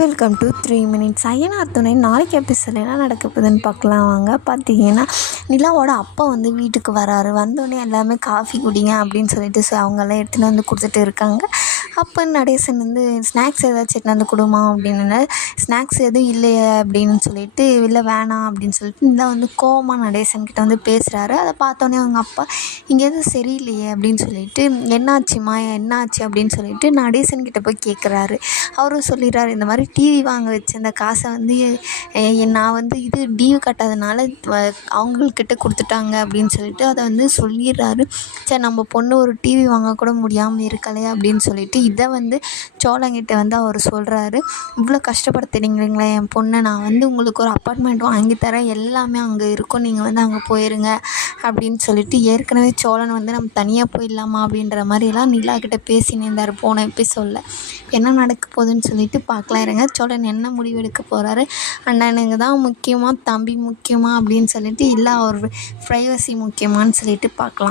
Welcome to 3 minutes. Ayyanar துணை நாளைக்கு எபிசோடில் என்ன நடக்க போகுதுன்னு பார்க்கலாம் வாங்க. பார்த்தீங்கன்னா நிலாவோட அப்பா வந்து வீட்டுக்கு வராரு. வந்தோடனே எல்லாமே காஃபி குடிங்க அப்படின்னு சொல்லிட்டு அவங்கெல்லாம் எடுத்துகிட்டு வந்து கொடுத்துட்டு இருக்காங்க. அப்போ நடேசன் வந்து ஸ்நாக்ஸ் ஏதாச்சும் எடுத்துன்னு வந்து கொடுமா அப்படின்னு. ஸ்நாக்ஸ் எதுவும் இல்லையே அப்படின்னு சொல்லிட்டு இல்லை வேணாம் அப்படின்னு சொல்லிட்டு நிலா வந்து கோவமாக நடேசன்கிட்ட வந்து பேசுகிறாரு. அதை பார்த்தோன்னே அவங்க அப்பா இங்கே எதுவும் சரியில்லையே அப்படின்னு சொல்லிட்டு என்னாச்சுமா என்னாச்சு அப்படின்னு சொல்லிட்டு நடேசன்கிட்ட போய் கேட்குறாரு. அவரும் சொல்லிடுறாரு, இந்த மாதிரி டிவி வாங்க வச்ச இந்த காசை வந்து நான் வந்து இது டியூ கட்டாதனால அவங்கக்கிட்ட கொடுத்துட்டாங்க அப்படின்னு சொல்லிட்டு அதை வந்து சொல்லிடுறாரு. சரி நம்ம பொண்ணு ஒரு டிவி வாங்க கூட முடியாமல் இருக்கலையே அப்படின்னு சொல்லிட்டு இதை வந்து சோழங்கிட்ட வந்து அவர் சொல்கிறாரு. இவ்வளோ கஷ்டப்படுத்துறீங்களா என் பொண்ணை, நான் வந்து உங்களுக்கு ஒரு அப்பார்ட்மெண்ட் வாங்கி தரேன், எல்லாமே அங்கே இருக்கும், நீங்கள் வந்து அங்கே போயிருங்க அப்படின்னு சொல்லிட்டு ஏற்கனவே சோழன் வந்து நம்ம தனியாக போயிடலாமா அப்படின்ற மாதிரிலாம் நிலாக்கிட்ட பேசினே இருந்தார் போன எபிசோடில். என்ன நடக்க போகுதுன்னு சொல்லிட்டு பார்க்கலாம் இருங்க. சோழன் என்ன முடிவு எடுக்க போகிறாரு, அண்ணனுங்க தான் முக்கியமாக தம்பி முக்கியமாக அப்படின்னு சொல்லிட்டு இல்லை அவர் ப்ரைவசி முக்கியமானு சொல்லிட்டு பார்க்கலாம்.